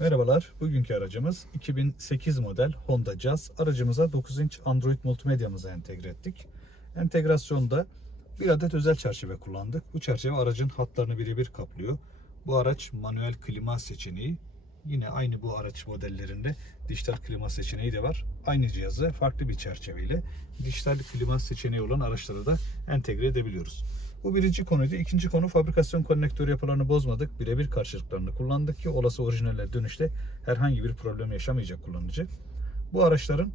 Merhabalar, bugünkü aracımız 2008 model Honda Jazz. Aracımıza 9 inç Android multimedyamızı entegre ettik. Entegrasyonda bir adet özel çerçeve kullandık. Bu çerçeve aracın hatlarını birebir kaplıyor. Bu araç manuel klima seçeneği. Yine aynı bu araç modellerinde dijital klima seçeneği de var. Aynı cihazı farklı bir çerçeveyle dijital klima seçeneği olan araçlara da entegre edebiliyoruz. Bu birinci konuydu. İkinci konu fabrikasyon konnektör yapılarını bozmadık. Birebir karşılıklarını kullandık ki olası orijinaller dönüşte herhangi bir problem yaşamayacak kullanıcı. Bu araçların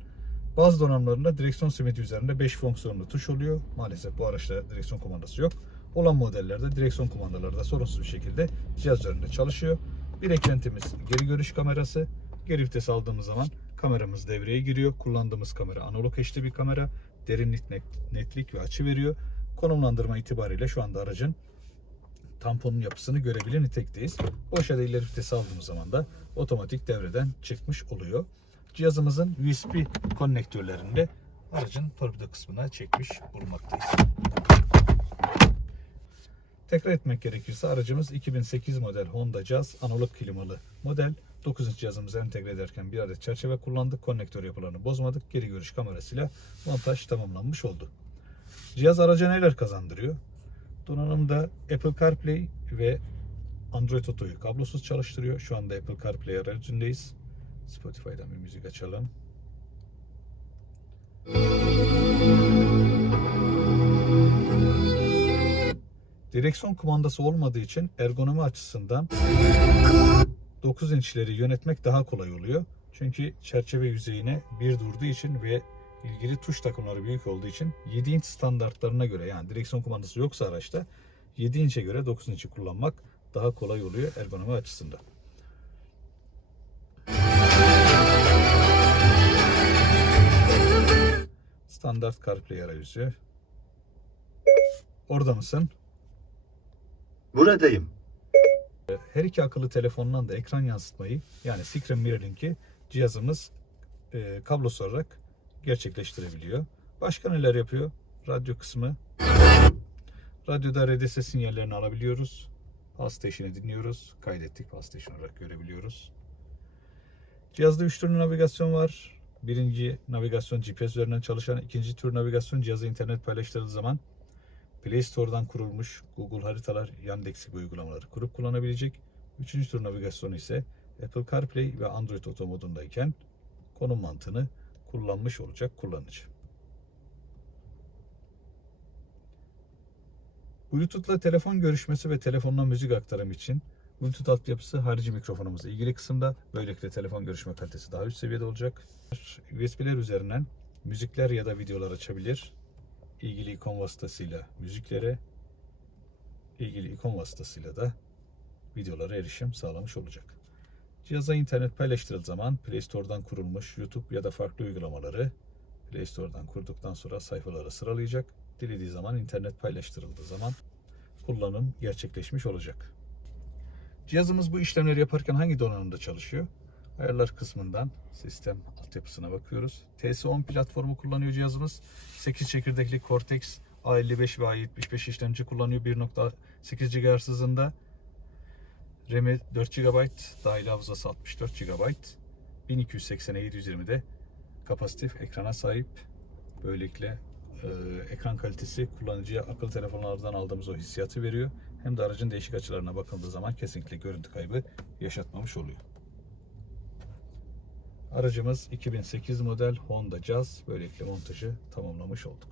bazı donanımlarında direksiyon simidi üzerinde 5 fonksiyonlu tuş oluyor. Maalesef bu araçta direksiyon kumandası yok. Olan modellerde direksiyon kumandaları da sorunsuz bir şekilde cihaz üzerinde çalışıyor. Bir eklentimiz geri görüş kamerası. Geri vites aldığımız zaman kameramız devreye giriyor. Kullandığımız kamera analog HD bir kamera. Derinlik, net- netlik ve açı veriyor. Konumlandırma itibariyle şu anda aracın tamponun yapısını görebilir nitelikteyiz. Boş da ileri vites aldığımız zaman da otomatik devreden çıkmış oluyor. Cihazımızın USB konnektörlerinde aracın torpido kısmına çekmiş bulunmaktayız. Tekrar etmek gerekirse aracımız 2008 model Honda Jazz analog klimalı model. 9 inç cihazımızı entegre ederken bir adet çerçeve kullandık. Konnektör yapılarını bozmadık. Geri görüş kamerasıyla montaj tamamlanmış oldu. Cihaz araca neler kazandırıyor? Donanımda Apple CarPlay ve Android Auto'yu kablosuz çalıştırıyor. Şu anda Apple CarPlay aracındayız. Spotify'dan bir müzik açalım. Direksiyon kumandası olmadığı için ergonomi açısından 9 inçleri yönetmek daha kolay oluyor. Çünkü çerçeve yüzeyine bir durduğu için ve ilgili tuş takımları büyük olduğu için 7 inç standartlarına göre yani direksiyon kumandası yoksa araçta 7 inçe göre 9 inç'i kullanmak daha kolay oluyor ergonomi açısından. Standart CarPlay arayüzü. Orada mısın? Buradayım. Her iki akıllı telefondan da ekran yansıtmayı yani screen mirroring'i cihazımız e, kablosuz olarak gerçekleştirebiliyor. Başka neler yapıyor? Radyo kısmı. Radyoda RDS sinyallerini alabiliyoruz. Pulse Station'ı dinliyoruz. Kaydettik Pulse Station olarak görebiliyoruz. Cihazda üç türlü navigasyon var. Birinci navigasyon GPS üzerinden çalışan, ikinci tür navigasyon cihazı internet paylaştırıldığı zaman Play Store'dan kurulmuş Google haritalar, Yandex gibi uygulamaları kurup kullanabilecek. Üçüncü tür navigasyonu ise Apple CarPlay ve Android Auto modundayken konum mantığını kullanmış olacak kullanıcı. Bluetooth'la telefon görüşmesi ve telefonla müzik aktarım için Bluetooth altyapısı harici mikrofonumuz ilgili kısımda. Böylelikle telefon görüşme kalitesi daha üst seviyede olacak. USB'ler üzerinden müzikler ya da videolar açabilir ilgili ikon vasıtasıyla müziklere, ilgili ikon vasıtasıyla da videolara erişim sağlamış olacak. Cihaza internet paylaştırıldığı zaman Play Store'dan kurulmuş YouTube ya da farklı uygulamaları Play Store'dan kurduktan sonra sayfalara sıralayacak. Dilediği zaman internet paylaştırıldığı zaman kullanım gerçekleşmiş olacak. Cihazımız bu işlemleri yaparken hangi donanımda çalışıyor? Ayarlar kısmından sistem altyapısına bakıyoruz. TS10 platformu kullanıyor cihazımız. 8 çekirdekli Cortex A55 ve A75 işlemci kullanıyor. 1.8 GHz hızında. RAM'i 4 GB, dahil hafızası 64 GB. 1280'e 720'de kapasitif ekrana sahip. Böylelikle e, ekran kalitesi kullanıcıya akıllı telefonlardan aldığımız o hissiyatı veriyor. Hem de aracın değişik açılarına bakıldığı zaman kesinlikle görüntü kaybı yaşatmamış oluyor. Aracımız 2008 model Honda Jazz. Böylelikle montajı tamamlamış olduk.